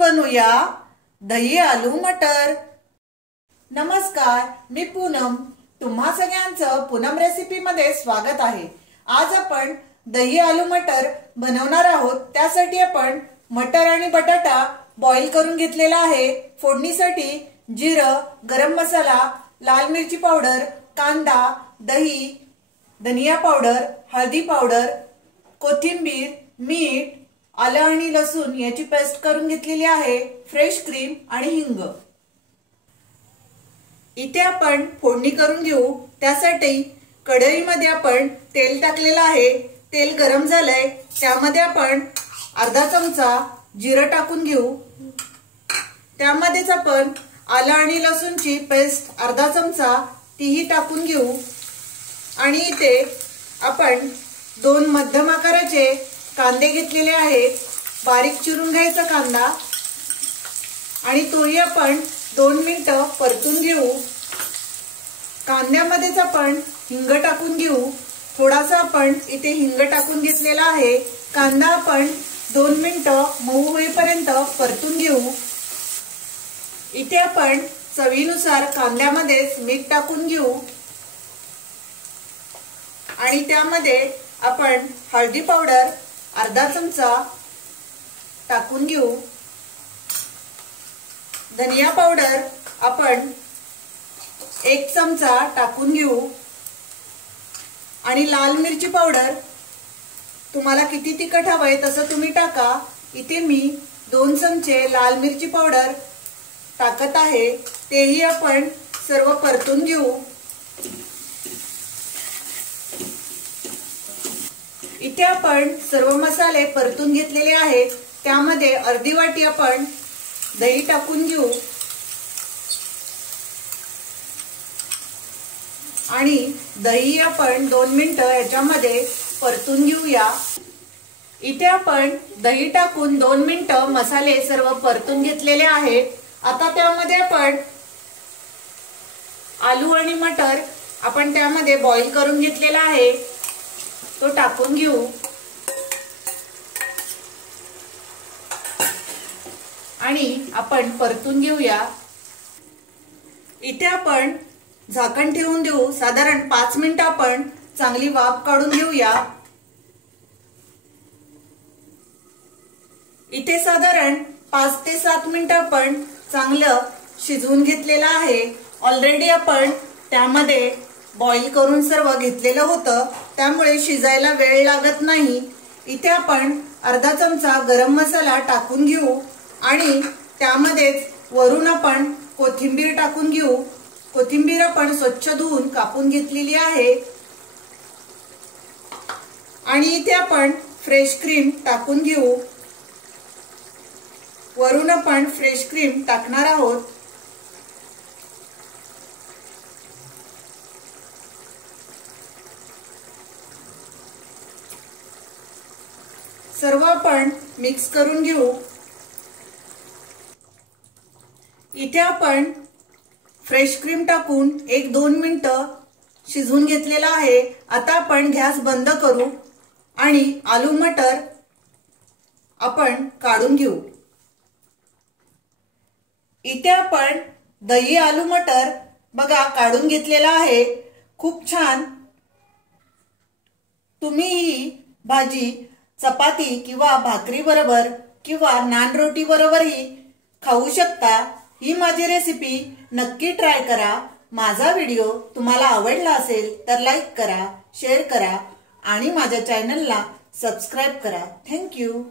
बनवूया दही आलू मटर। नमस्कार, मी पूनम। तुम्हा सगळ्यांचं पूनम रेसिपी मध्ये स्वागत आहे। आज आपण दही आलू मटर बनवणार आहोत। त्यासाठी आपण मटर आणि बटाटा बॉईल करून घेतलेला आहे। फोडणीसाठी जिरं, गरम मसाला, लाल मिरची पावडर, कांदा, दही, धनिया पावडर, हळदी पावडर, कोथिंबीर, मीठ, आलं आणि लसूण याची पेस्ट करून घेतलेली आहे, फ्रेश क्रीम आणि हिंग। इथे आपण फोडणी करून घेऊ। त्यासाठी कढईमध्ये आपण तेल टाकलेलं आहे। तेल गरम झालंय, त्यामध्ये आपण अर्धा चमचा जिरं टाकून घेऊ। त्यामध्येच आपण आलं आणि लसूणची पेस्ट अर्धा चमचा तीही टाकून घेऊ। आणि इथे आपण 2 मध्यम आकाराचे कांदे घेतलेले आहेत। बारीक चिरून घ्यायचा कांदा आणि तोही आपण 2 मिनिटं परतून घेऊ। कांद्यामध्येच आपण हिंग टाकून घेऊ। थोडासा आपण इथे हिंग टाकून घेतलेला आहे। कांदा आपण 2 मिनिटं मऊ होईपर्यंत परतून घेऊ। इथे आपण चवीनुसार कांद्यामध्येच मीठ टाकून घेऊ आणि त्यामध्ये आपण हळदी पावडर अर्धा चमचा टाकून घेऊ। धनिया पावडर आपण 1 चमचा टाकून घेऊ आणि लाल मिरची पावडर तुम्हाला किती तिखट हवंय तसं तुम्ही टाका। इथे मी 2 चमचे लाल मिरची पावडर टाकत आहे। तेही आपण सर्व परतून घेऊ। इथे आपण सर्व मसाले परतून घेतलेले आहेत। त्यामध्ये अर्धी वाटी आपण दही टाकून घेऊ आणि दही आपण 2 मिनिटं याच्यामध्ये परतून घेऊया। इथे आपण दही टाकून 2 मिनिटं मसाले सर्व परतून घेतलेले आहेत। आता त्यामध्ये आपण आलू आणि मटर आपण त्यामध्ये बॉईल करून घेतलेला आहे, तो टाकून घेऊ आणि आपण परतून घेऊया। इथे आपण झाकण ठेवून देऊ। साधारण 5 मिनिटं आपण चांगली वाफ काढून घेऊया। इथे साधारण 5 ते 7 मिनिटं आपण चांगलं शिजवून घेतलेलं आहे। ऑलरेडी आपण त्यामध्ये बॉईल करून सर्व घेतलेलं होतं, त्यामुळे शिजायला वेळ लागत नाही। इथे आपण अर्धा चमचा गरम मसाला टाकून घेऊ आणि त्यामध्येच वरून आपण कोथिंबीर टाकून घेऊ। कोथिंबीर आपण स्वच्छ धुवून कापून घेतलेली आहे आणि इथे आपण फ्रेश क्रीम टाकून घेऊ। वरून आपण फ्रेश क्रीम टाकणार आहोत। सर्व आपण मिक्स करून घेऊ। इथे आपण फ्रेश क्रीम टाकून 1-2 मिनिटं शिजवून घेतलेला आहे। आता आपण गॅस बंद करू आणि आलू मटर आपण काढून घेऊ। इथे आपण दही आलू मटर बघा काढून घेतलेला आहे। खूप छान। तुम्ही ही भाजी चपाती किंवा भाकरी बरोबर किंवा नान रोटी बरोबरही खाऊ शकता। ही माझी रेसिपी नक्की ट्राय करा। माझा व्हिडिओ तुम्हाला आवडला असेल तर लाईक करा, शेअर करा आणि माझ्या चॅनलला सबस्क्राइब करा। Thank you.